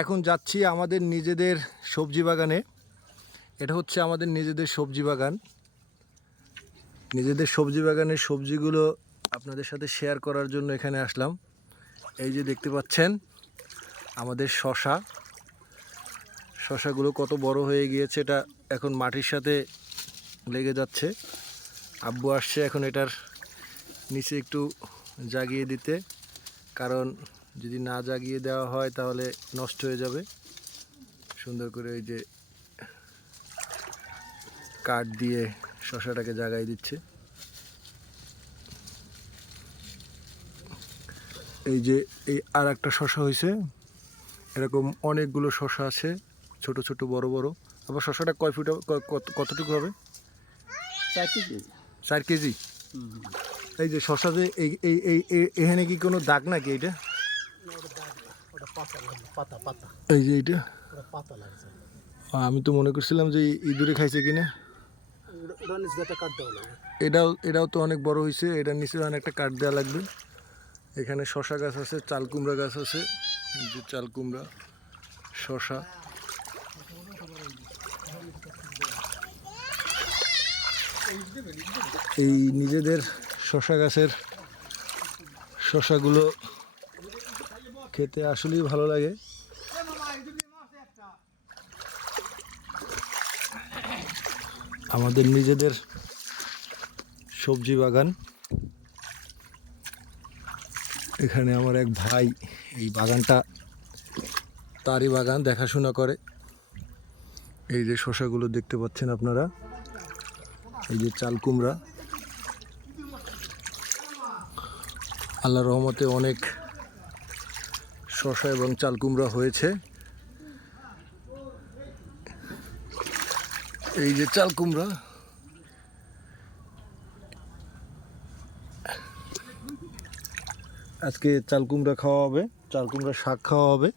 এখন যাচ্ছি আমাদের নিজেদের সবজি বাগানে। এটা হচ্ছে আমাদের নিজেদের সবজি বাগান। নিজেদের সবজি বাগানের সবজিগুলো আপনাদের সাথে শেয়ার করার জন্য এখানে আসলাম। এই যে দেখতে পাচ্ছেন আমাদের শশাগুলো কত বড় হয়ে গিয়েছে, এটা এখন মাটির সাথে লেগে যাচ্ছে। আব্বু আসছে এখন এটার নিচে একটু জাগিয়ে দিতে, কারণ যদি না জাগিয়ে দেওয়া হয় তাহলে নষ্ট হয়ে যাবে। সুন্দর করে ওই যে কাঠ দিয়ে শশাটাকে জাগাই দিচ্ছে। এই যে এই আর একটা শশা হয়েছে, এরকম অনেকগুলো শশা আছে, ছোট ছোট বড় বড়। আবার শশাটা কয় ফুট কতটুকু হবে? 4 কেজি। 4 কেজি। এই যে শশা যে এখানে কি কোনো দাগ নাকি এটা? এই যে এইটা আমি তো মনে করছিলাম যে ইঁদুরে খাইছে কিনা। এটাও তো অনেক বড় হয়েছে, এটার নিচে অনেকটা কাঠ দেওয়া লাগবে। এখানে শশা গাছ আছে, চাল কুমড়া গাছ আছে, যে চাল কুমড়া, শশা। এই নিজেদের শশা গাছের শশাগুলো খেতে আসলেই ভালো লাগে। আমাদের নিজেদের সবজি বাগান। এখানে আমার এক ভাই এই বাগানটা তারই বাগান দেখাশোনা করে। এই যে শশাগুলো দেখতে পাচ্ছেন আপনারা, এই যে চাল কুমড়া। আল্লাহর রহমতে অনেক শশা এবং চাল কুমড়া হয়েছে। এই যে চাল কুমড়া, আজকে চাল কুমড়া খাওয়া হবে, চাল কুমড়া শাক খাওয়া হবে।